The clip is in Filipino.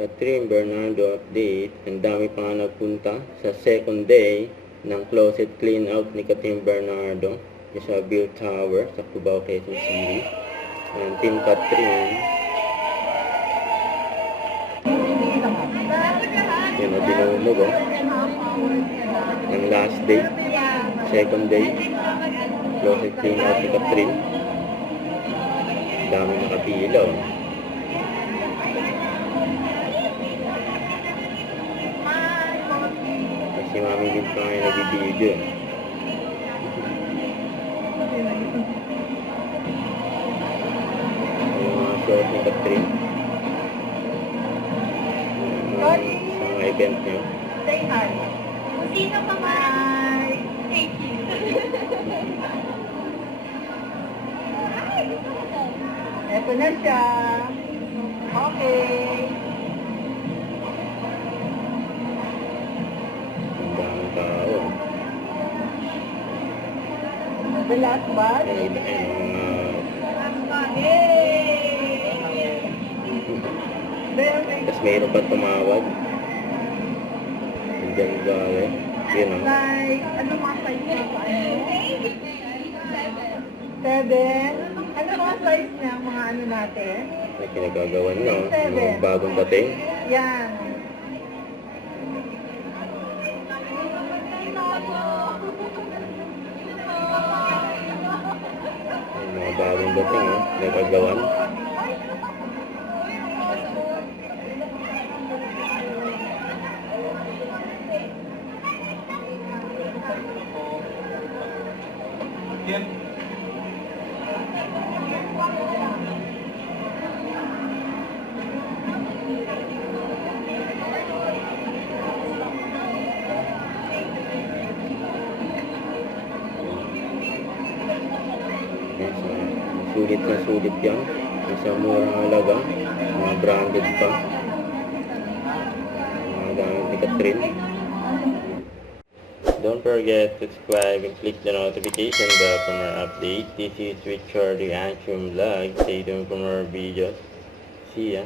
Catherine Bernardo update. Ang dami pa nga nagpunta sa second day ng closet clean out ni Catherine Bernardo sa Bill Tower sa Cubao, Quezon City. And Team Catherine. Yan o, dinumog o. Ang last day, second day, closet clean out ni Catherine. Dami nakapila o. Si Mami din pa ngayon nag-video. Yung mga short ni Catherine. Sa mga event niya. Say hi. Kung sino pa man. Thank you. Eto na siya. Okay. The last batch? Tapos mayroon pa tumawag. Diyan galing. Yun o. Like, ano mga size niya pa? 7? Ano mga size niya? Mga ano natin? May kinagagawan na o. Mga bagong dating. Yan. Mga bagong dating o. Nagagawan. Sulit na sulit yan. Sa murang halaga. Mga branded pa. Mga gamit ni Catherine. Don't forget to subscribe and click the notification bell for more updates. This is Richard the Action Vlog. Stay tuned for more videos. See ya.